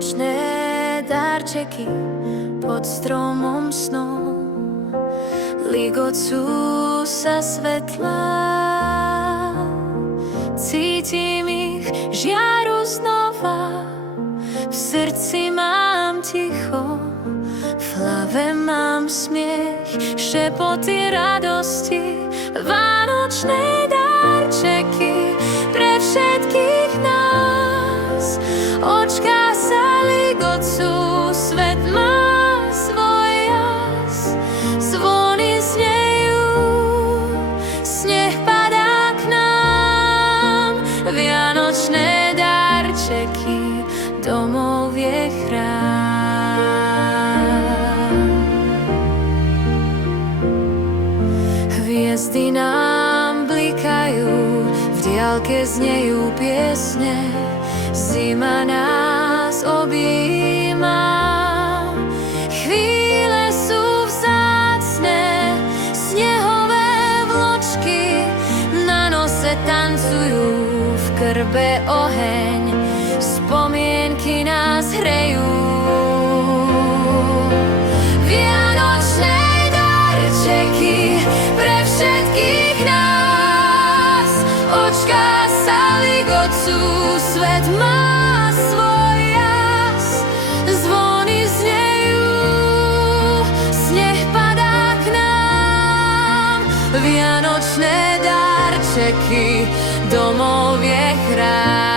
Vianočné darčeky pod stromom snov ligocú sa svetlá. Cítim ich žiaru znova, v srdci mám ticho, v hlave mám smiech, šepoty radosti, vánočné darčeky pre všetkých nás. Očká sa ligocú, svet má svoj jas, zvony znejú, sneh padá k nám. Vianočné darčeky, domov je chrám. Hviezdy nám blikajú, v diaľke znejú piesne, zima nás objíma. Chvíle sú vzácne, snehové vločky na nose tancujú, v krbe oheň, spomienky nás hrejú. Vianočné darčeky pre všetkých nás. Očká sa ligocú, svet má svoj jas, zvony znejú, sneh padá k nám. Vianočné darčeky, domov je chrám.